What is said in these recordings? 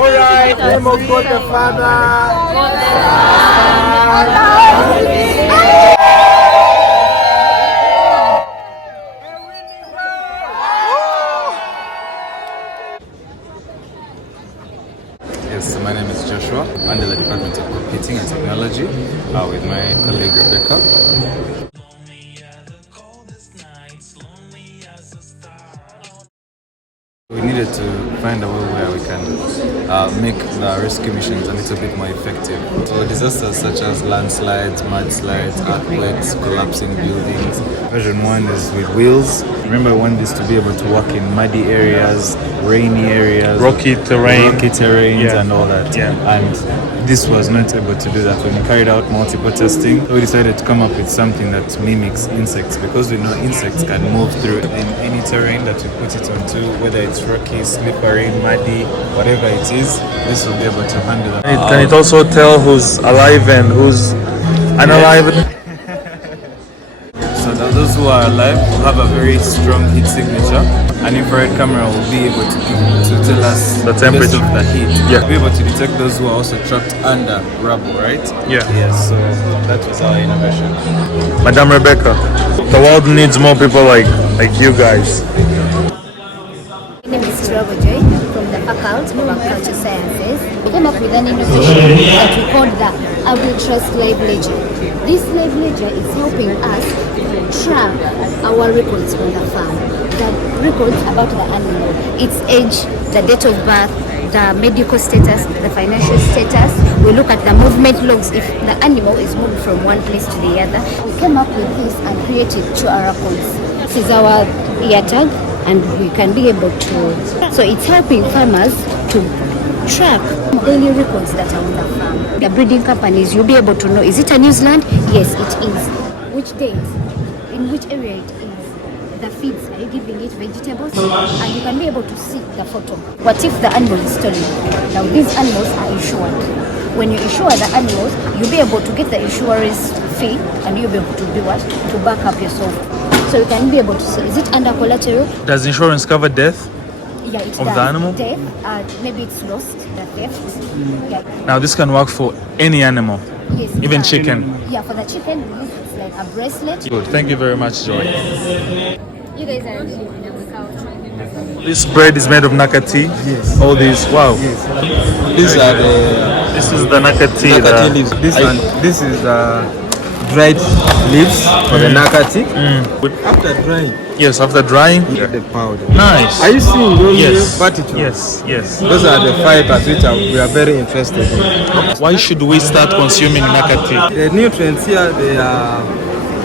Alright, name of God the Father. Yes, my name is Joshua, under the Department of Computing and Technology, with my colleague Rebecca. We needed to find a way where we can make the rescue missions a little bit more effective. So disasters such as landslides, mudslides, earthquakes, collapsing buildings. Version 1 is with wheels. Remember, we want this to be able to work in muddy areas, rainy areas, rocky terrains, and all that. Yeah. And this was not able to do that. When we carried out multiple testing, we decided to come up with something that mimics insects, because we know insects can move through in any terrain that we put it onto, whether it's rocky, slippery, muddy, whatever it is. This will be able to handle that. Can it also tell who's alive and who's unalive? So those who are alive will have a very strong heat signature. An infrared camera will be able to tell us the temperature of the heat. Yeah. We'll be able to detect those who are also trapped under rubble, right? Yeah. Yes, so that was our innovation. Madam Rebecca, the world needs more people like you guys. My name is Joy from the Faculty of Agriculture Sciences. We came up with an innovation that we called the Agri-Trust Live Ledger. This live ledger is helping us track our records from the farm. The records about the animal, its age, the date of birth, the medical status, the financial status. We look at the movement logs if the animal is moving from one place to the other. We came up with this and created 2 codes. This is our ear tag, and we can be able to, so it's helping farmers to track daily records that are on the farm. The breeding companies, you'll be able to know, is it a New Zealand? Yes, it is. Which date, in which area it is, the feeds, are you giving it vegetables? And you can be able to see the photo. What if the animal is stolen? Now these animals are insured. When you insure the animals, you'll be able to get the insurance fee, and you'll be able to do what? To back up yourself. So you can be able to say, is it under collateral? Does insurance cover death? Yeah, it's of the animal? Death, maybe it's lost, the theft. Yeah. Now this can work for any animal, Yes, even chicken. Yeah, for the chicken, it's like a bracelet. Good. Thank you very much, Joy. You guys are actually in Africa. This bread is made of nakati. Yes. All these, wow. Yes. These are This is the nakati. leaves. This is dried leaves for the nakati. After drying, Yes, after drying. the powder. Nice. Are you seeing those Yes. particles? Yes. Those are the fibers which we are very interested in. Why should we start consuming nakati? The nutrients here, they are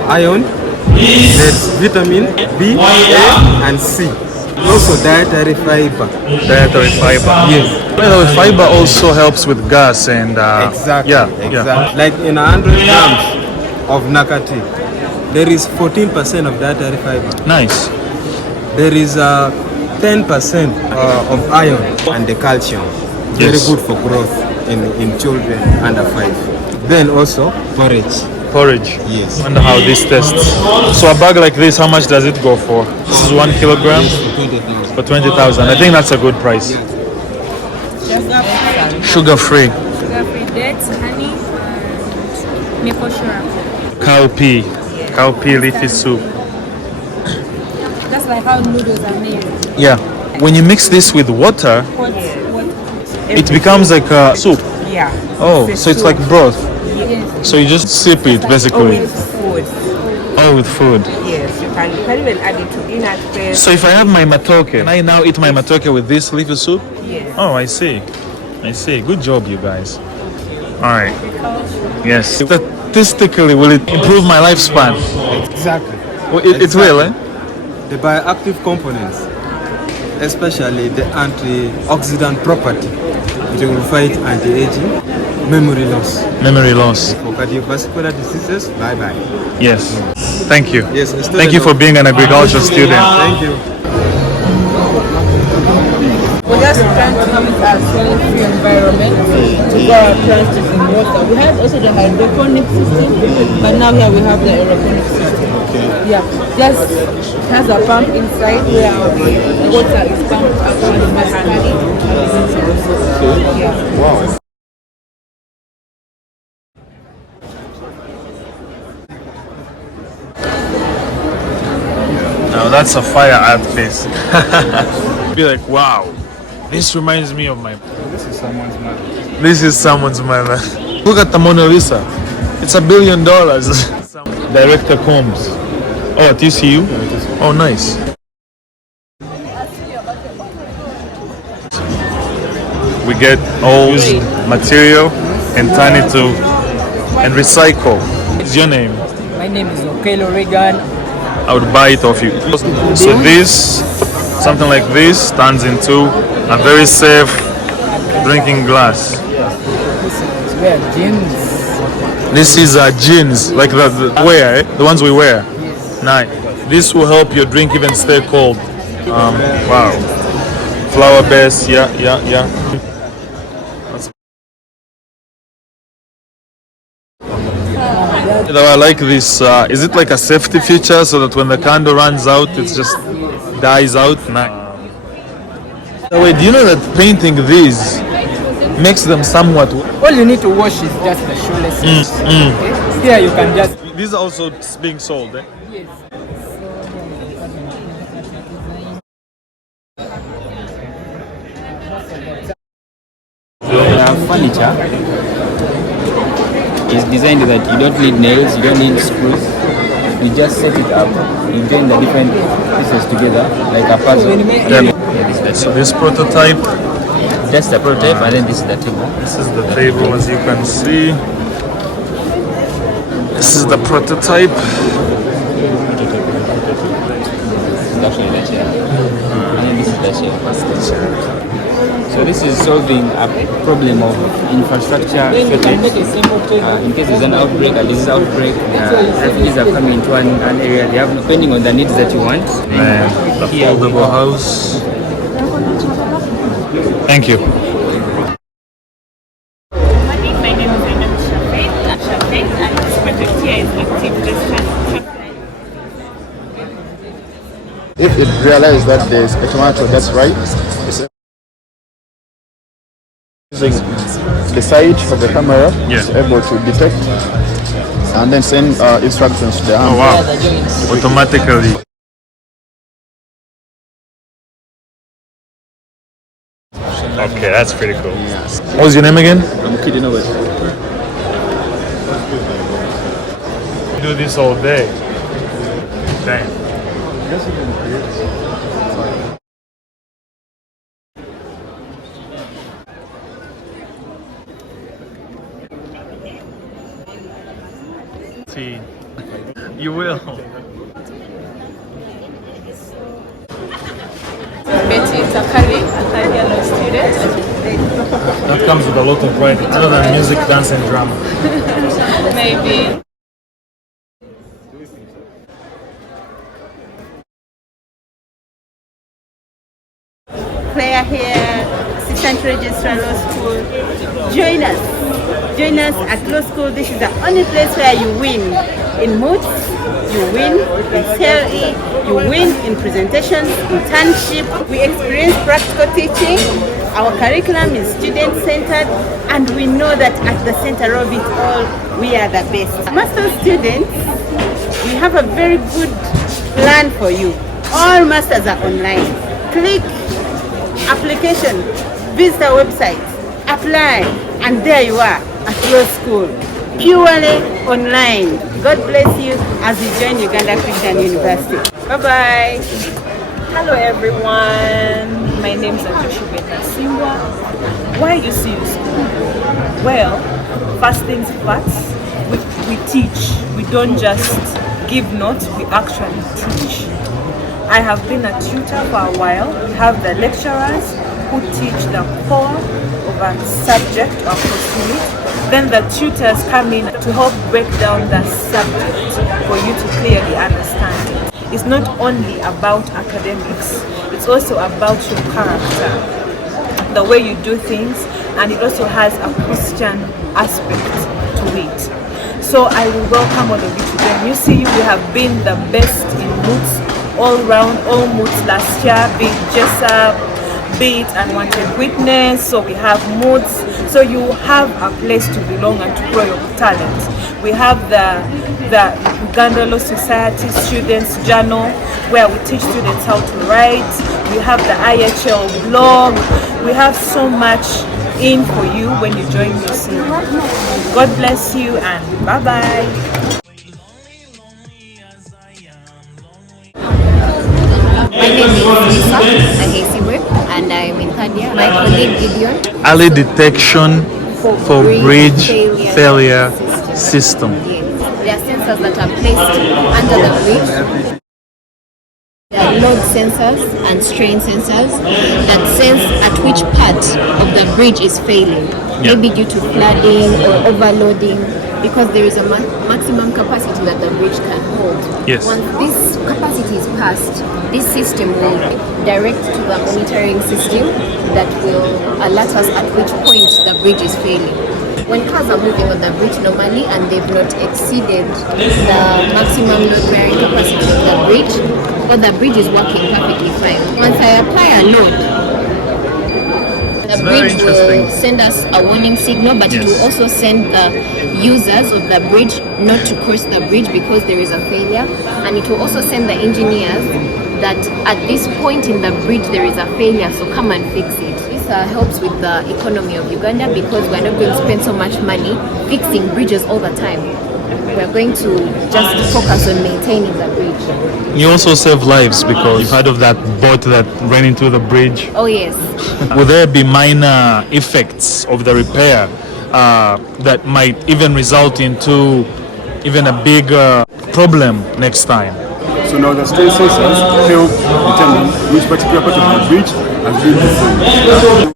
iron, there's vitamin B, A, and C. Also dietary fiber. Dietary fiber. Yes. Well, fiber also helps with gas and Exactly. Yeah. Like in 100 grams of nakati, there is 14% of dietary fiber. Nice. There is 10% of iron and the calcium. Very Yes. good for growth in children under 5. Then also porridge. Porridge. Yes. Wonder how this tastes. So a bag like this, how much does it go for? This is 1 kilogram for 20,000. I think that's a good price. Sugar free. Sugar-free dates, honey, and maple syrup. Cowpea leafy soup. That's like how noodles are made. Yeah. When you mix this with water, it becomes like a soup. Yeah. Oh, so it's like broth. Yes. So you just sip it basically. With food. Oh, with food. Yes, you can even add it to peanut paste. So if I have my matoke, can I now eat my matoke with this leafy soup? Yes. Oh, I see. Good job, you guys. All right. Yes. Statistically, will it improve my lifespan? Exactly. Well, it will, eh? The bioactive components, especially the antioxidant property, it will fight anti-aging, memory loss. For cardiovascular diseases, bye-bye. Yes. Thank you. Yes, Thank you for being an agriculture student. Thank you. We're just trying to have a soil-free environment to grow our plants in water. We had also the hydroponic system, but now here we have the aeroponic system. Yeah, just it has a pump inside where the water is pumped up on the hand. Yeah. Wow. Now that's a fire art face. Be like, wow, this reminds me of my. This is someone's mother. This is someone's mother. Look at the Mona Lisa. It's $1 billion. Director Combs. Oh, at TCU? Oh, nice. We get old material and turn it to and recycle. What's your name? My name is Okelo Regan. I would buy it off you. So this, something like this, turns into a very safe drinking glass. We are jeans. This is jeans, like the wear, the ones we wear. Nice. This will help your drink even stay cold. Wow. Flower base, yeah. I like this. Is it like a safety feature so that when the candle runs out, it just dies out? Nice. Wait, do you know that painting these makes them somewhat? All you need to wash is just the shoelaces. Okay? Here you can just. These are also being sold, eh? Yes. Furniture is designed that you don't need nails, you don't need screws. You just set it up, you join the different pieces together like a puzzle. So this prototype. That's the prototype, and then this is the table. This is the table, as you can see. This is the prototype. This is actually the chair. And then this is the chair. So this is solving a problem of infrastructure shortage. In case there's an outbreak, a disease outbreak, refugees are coming into an area. They have, depending on the needs that you want. And the foldable house. Thank you. My name is Shafet. And this project here is active gesture. If it realizes that there's a tomato that's right, it's using the side of the camera, it's able to detect and then send instructions to the hand. Oh wow! Automatically. Okay, that's pretty cool. Yes. What was your name again? I'm kidding over it. Do this all day. Dang. See, you will. Betty Takari, a third year law student. That comes with a lot of pride, other than music, dance, and drama. Maybe. Claire here, Assistant Registrar Law School. Join us at Law School. This is the only place where you win in moods, you win in CLE, you win in presentations, internship. We experience practical teaching. Our curriculum is student-centered, and we know that at the center of it all, we are the best. Master's students, we have a very good plan for you. All masters are online. Click application, visit our website, apply, and there you are at your school, purely online. God bless you as you join Uganda Christian University. Bye-bye. Hello everyone, my name is Joshua Simwa. Why UCU School? Well, first things first, we teach. We don't just give notes, we actually teach. I have been a tutor for a while. We have the lecturers who teach the core of a subject or pursuit. Then the tutors come in to help break down the subject for you to clearly understand it. It's not only about academics, it's also about your character, the way you do things, and it also has a Christian aspect to it. So I will welcome all of you to them. You see, we have been the best in moods all round, all moods last year, be it Jessa, be it Unwanted Witness. So we have moods. So you have a place to belong and to grow your talent. We have the Uganda Law Society Students Journal, where we teach students how to write. We have the IHL blog. We have so much in for you when you join UC. God bless you and bye-bye. My name is Lisa Ahesiwe and I'm in third year. My colleague Gideon. Early detection for bridge failure system. Yes. There are sensors that are placed under the bridge. There are load sensors and strain sensors that sense at which part of the bridge is failing. Maybe due to flooding or overloading, because there is a maximum capacity that the bridge can hold. Yes. Once this capacity is passed, this system will direct to the monitoring system that will alert us at which point the bridge is failing. When cars are moving on the bridge normally and they've not exceeded the maximum load bearing capacity of the bridge, but the bridge is working perfectly fine. Once I apply a load, the bridge will send us a warning signal, but it will also send the users of the bridge not to cross the bridge because there is a failure, and it will also send the engineers that at this point in the bridge there is a failure, so come and fix it. This helps with the economy of Uganda because we're not going to spend so much money fixing bridges all the time. We're going to just focus on maintaining the bridge. You also save lives because you've heard of that boat that ran into the bridge. Oh yes. Will there be minor effects of the repair that might even result into even a bigger problem next time? So now the strain sensors help determine which particular part of the bridge has been deformed.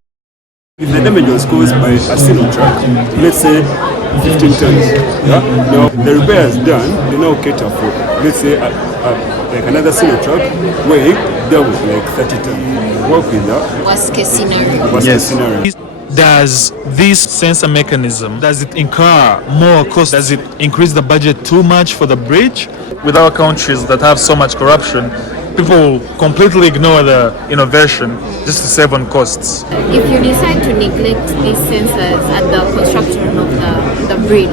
If the damage was caused by a single truck, let's say 15 tons, now the repair is done, they now cater for, let's say, like another single truck weighing there was like 30 tons. Work with that. Worst case scenario. Worst case scenario. Does this sensor mechanism, does it incur more cost? Does it increase the budget too much for the bridge? With our countries that have so much corruption, people completely ignore the innovation just to save on costs. If you decide to neglect these sensors at the construction of the bridge,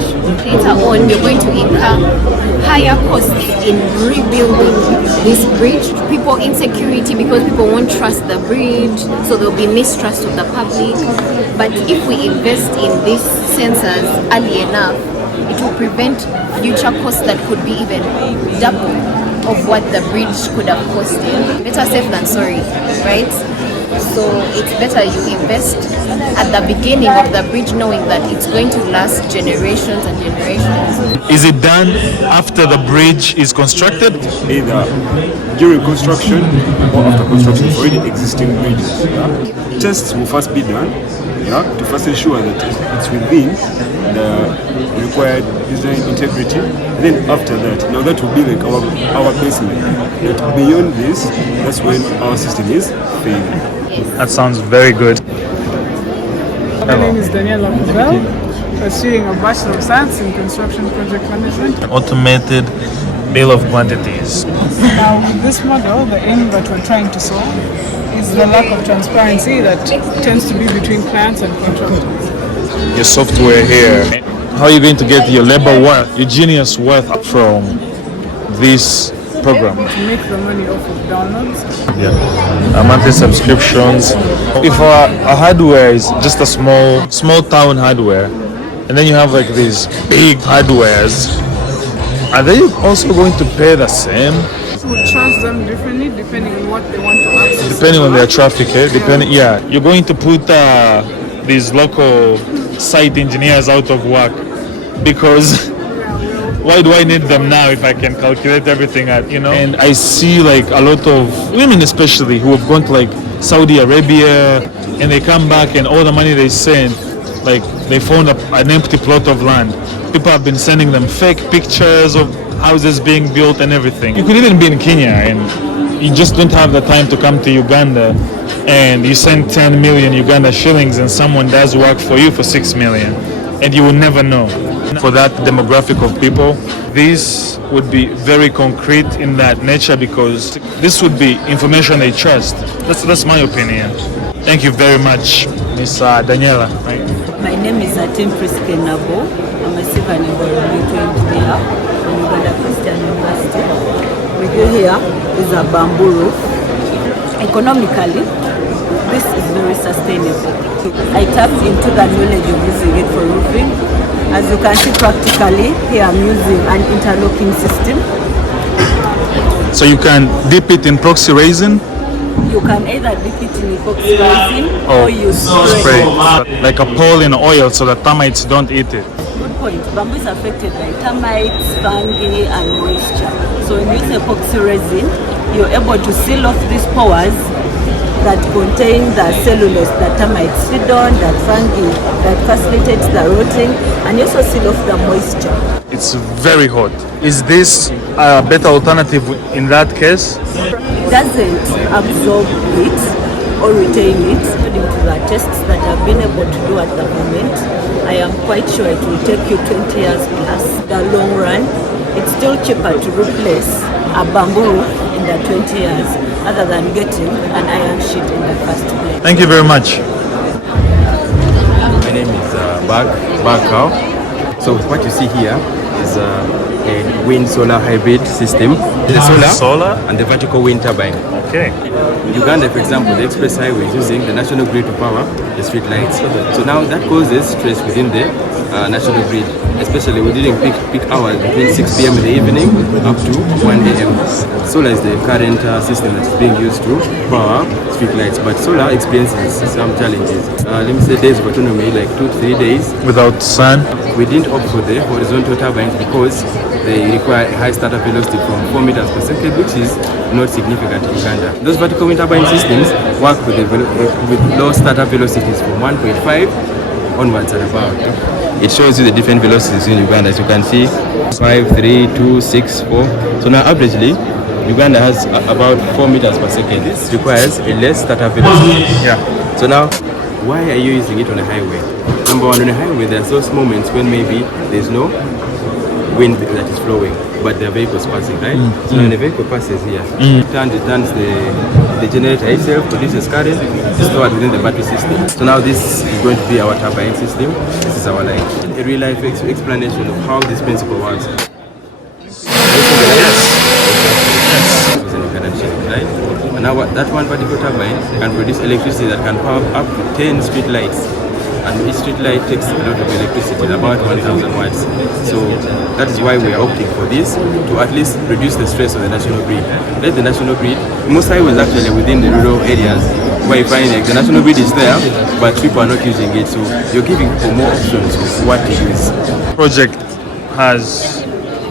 later on you're going to incur higher costs in rebuilding this bridge. People insecurity because people won't trust the bridge, so there'll be mistrust of the public. But if we invest in these sensors early enough, it will prevent future costs that could be even double of what the bridge could have costed. Better safe than sorry, right? So it's better you invest at the beginning of the bridge knowing that it's going to last generations and generations. Is it done after the bridge is constructed? Either during construction or after construction for any existing bridges. Tests will first be done to first ensure that it's within the required design integrity. Then after that, now that will be like our baseline. That beyond this, that's when our system is failing. That sounds very good. My name is Daniela Kubel, pursuing a Bachelor of Science in Construction Project Management. Automated bill of quantities. Now, with this model, the aim that we're trying to solve is the lack of transparency that tends to be between clients and contractors. Your software here. How are you going to get your labor worth, your genius worth from this program? To make the money off of downloads. Monthly subscriptions. If a hardware is just a small town hardware, and then you have like these big hardwares, are they also going to pay the same? We charge them differently depending on what they want to access. Depending on their traffic, you're going to put these local site engineers out of work because why do I need them now if I can calculate everything And I see like a lot of women especially who have gone to like Saudi Arabia and they come back and all the money they send, like they found an empty plot of land. People have been sending them fake pictures of houses being built and everything. You could even be in Kenya and you just don't have the time to come to Uganda and you send 10 million Uganda shillings and someone does work for you for 6 million and you will never know. for that demographic of people. This would be very concrete in that nature because this would be information they trust. That's my opinion. Thank you very much, Miss Daniela. Right? My name is Atim Priske Nabo. I'm a civil and environmental engineer from Uganda Christian University. We do here is a bamboo roof. Economically, this is very sustainable. I tapped into the knowledge of using it for roofing. As you can see practically, here I'm using an interlocking system. So you can dip it in proxy resin? You can either dip it in epoxy resin or you spray. Like a pole in oil so that termites don't eat it. Good point. Bamboo is affected by termites, fungi and moisture. So when you use epoxy resin, you're able to seal off these pores that contain the cellulose that termites feed on, that fungi that facilitates the rotting, and you also seal off the moisture. It's very hot. Is this a better alternative in that case? It doesn't absorb heat or retain it. According to the tests that I've been able to do at the moment, I am quite sure it will take you 20 years plus. The long run, it's still cheaper to replace a bamboo roof in the 20 years other than getting an iron sheet in the first place. Thank you very much. My name is Bakao. So what you see here is a wind solar hybrid system. The solar and the vertical wind turbine. Okay. In Uganda, for example, the express highway is using the national grid to power the street lights. So now that causes stress within the national grid, especially during peak hours between 6 p.m. in the evening up to 1 a.m. Solar is the current system that is being used to power street lights, but solar experiences some challenges. Let me say days of autonomy, like 2 to 3 days. Without sun? We didn't opt for the horizontal turbines because they require high startup velocity from 4 meters per second, which is not significant in Uganda. Those vertical wind turbine systems work with low startup velocities from 1.5 onwards and above. It shows you the different velocities in Uganda. As you can see, 5, 3, 2, 6, 4. So now averagely, Uganda has about 4 meters per second. This requires a less startup velocity. Yeah. So now, why are you using it on a highway? Number one, on a highway, there's those moments when maybe there's no wind that is flowing, but there are vehicles passing, right? So when the vehicle passes here, it turns the generator itself, produces current, stored within the battery system. So now this is going to be our turbine system. This is our line. A real life explanation of how this principle works. Right? And now that one particular turbine can produce electricity that can power up to 10 street lights. And each street light takes a lot of electricity, about 1,000 watts. So that is why we are opting for this, to at least reduce the stress of the national grid. Let the national grid, most highways actually within the rural areas, where you find like the national grid is there, but people are not using it. So you're giving people more options of what to use.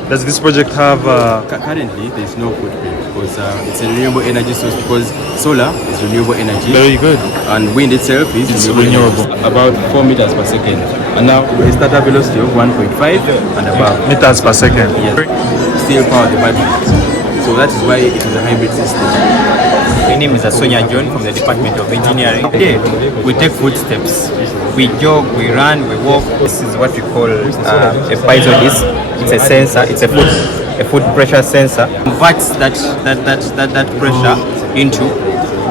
Does this project have... Currently, there's no footprint because it's a renewable energy source, because solar is renewable energy. Very good. And wind itself is renewable. About 4 meters per second. And now we start a velocity of 1.5 and above. Meters per second. Yes. Still power the battery. So that is why it is a hybrid system. My name is Sonia John from the Department of Engineering. Today, we take footsteps. We jog, we run, we walk. This is what we call a piezo disc. It's a sensor. It's a foot pressure sensor. Converts that pressure into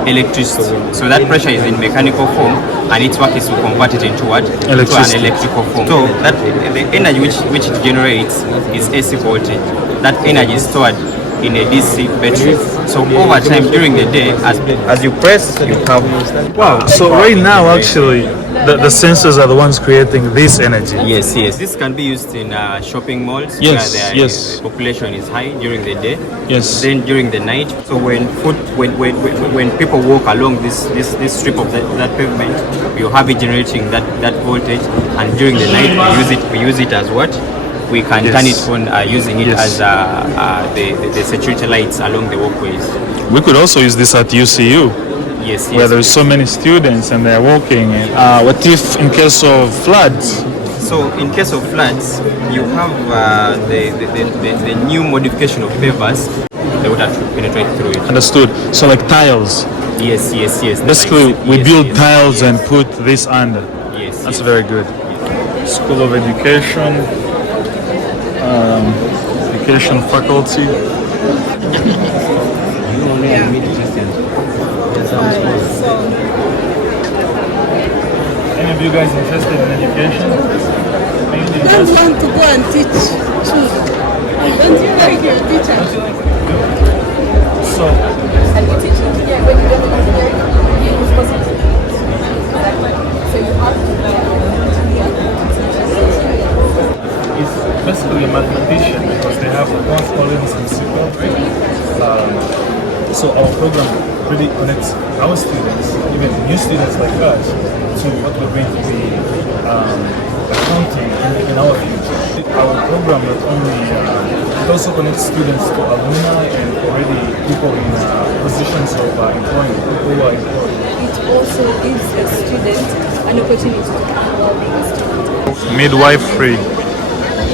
electricity. So that pressure is in mechanical form, and its work is to convert it into what? Into an electrical form. So that the energy which it generates is AC voltage. That energy is stored in a DC battery. So over time during the day, as you press, you have... Wow, so right now actually, the sensors are the ones creating this energy. Yes. This can be used in shopping malls where the population is high during the day. Yes. Then during the night. So when people walk along this strip of that pavement, you have it generating that voltage, and during the night we use it as what? We can turn it on using it as the security lights along the walkways. We could also use this at UCU. Yes. Where there's so many students and they're walking. What if in case of floods? So in case of floods, you have the new modification of pavers. The water to penetrate through it. Understood. So like tiles. Yes. Basically, we build tiles and put this under. Yes. That's very good. School of Education. Education faculty. Any of you guys interested in education? I don't want to go and teach children. Don't you like your teacher? So, And you teach engineering when you don't know engineering, it's possible. So you have to he's basically a mathematician because they have one columns in SQL, right? So our program really connects our students, even new students like us, to what we're going to be accounting in our future. Our program not only it also connects students to alumni and already people in positions of employment, people who are employed. It also gives a student an opportunity to become a being a student. Midwifery,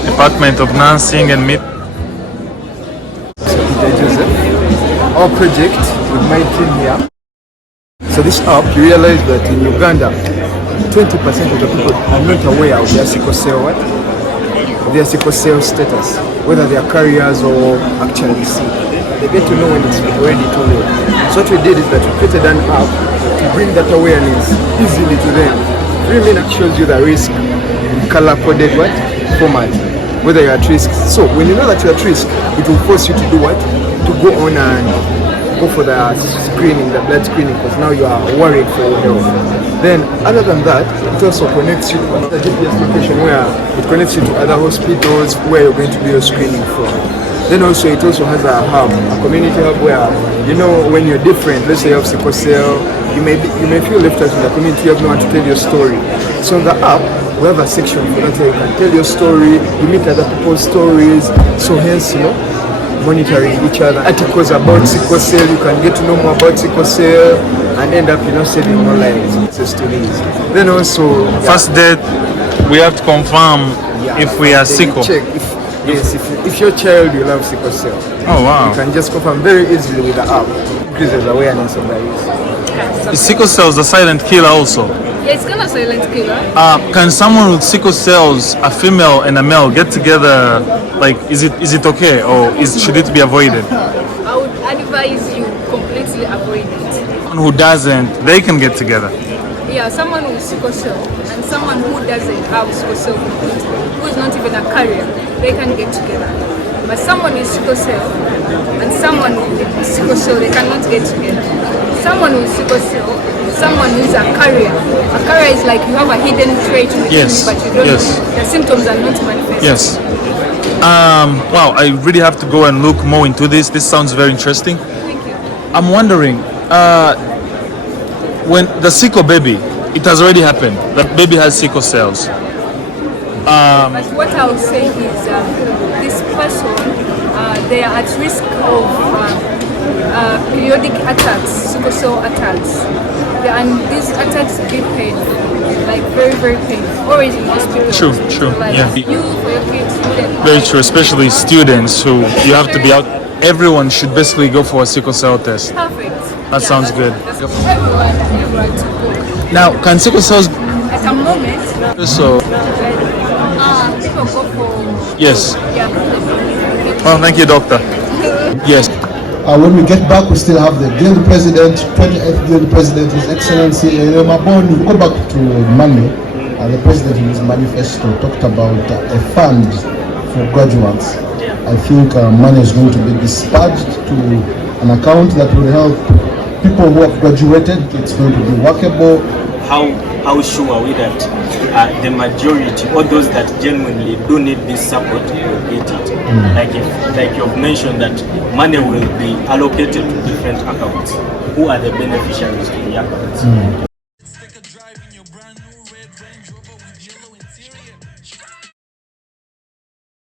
Department of Nursing and Mid. Our project with my team here. So this app, you realize that in Uganda, 20% of the people are not aware of their sickle cell, their sickle cell status, whether they are carriers or actually sick. They get to know when it's already too late. So what we did is that we created an app to bring that awareness easily to them. 3 minutes shows you the risk in color-coded format, whether you're at risk. So when you know that you're at risk, it will force you to do what? To go on and go for the screening, the blood screening, because now you are worried for your health. Then, other than that, it also connects you to another GPS location where it connects you to other hospitals where you're going to do your screening from. Then also, it also has a hub, a community hub where, you know, when you're different, let's say you have sickle cell, you may feel left out in the community, you have no one to tell your story. So in the app, we have a section for that where you can tell your story, you meet other people's stories, so hence, you know, monitoring each other. Articles about sickle cell, you can get to know more about sickle cell and end up, you know, saving more lives. Access to these. Then also, first date, we have to confirm if we are sickle. Check if your child will have sickle cell. Oh wow! You can just confirm very easily with the app. Increases awareness of the use. Is sickle cells a silent killer also? Yeah, it's kind of silent killer. Can someone with sickle cells, a female and a male, get together? Like, is it okay, or should it be avoided? I would advise you completely avoid it. Someone who doesn't, they can get together. Yeah, someone with sickle cell and someone who doesn't have sickle cell, who is not even a carrier, they can get together. But someone with sickle cell and someone with sickle cell, they cannot get together. Someone with sickle cell, someone who is a carrier. A carrier is like you have a hidden trait within you, but you don't know. The symptoms are not manifest. Yes. Wow, I really have to go and look more into this. This sounds very interesting. Thank you. I'm wondering, when the sickle baby, it has already happened. That baby has sickle cells. But what I would say is this person, they are at risk of periodic attacks, sickle cell attacks. And these attacks get paid, like very, very painful. Always in hospital. True, like yeah. You, for your kids, Very true, especially students who you have to be out. Everyone should basically go for a sickle cell test. Perfect. That sounds good. Everyone to go. Now, can sickle cells? At a moment, So, people go for. yes. Yeah. Oh, thank you, doctor. Yes. When we get back, we still have the Guild President, 28th Guild President, His Excellency Mabon. We go back to Money. The President in his manifesto talked about a fund for graduates. I think money is going to be dispatched to an account that will help people who have graduated. It's going to be workable. How sure are we that the majority, or those that genuinely do need this support, will get it? Like you've mentioned that money will be allocated to different accounts. Who are the beneficiaries to the accounts?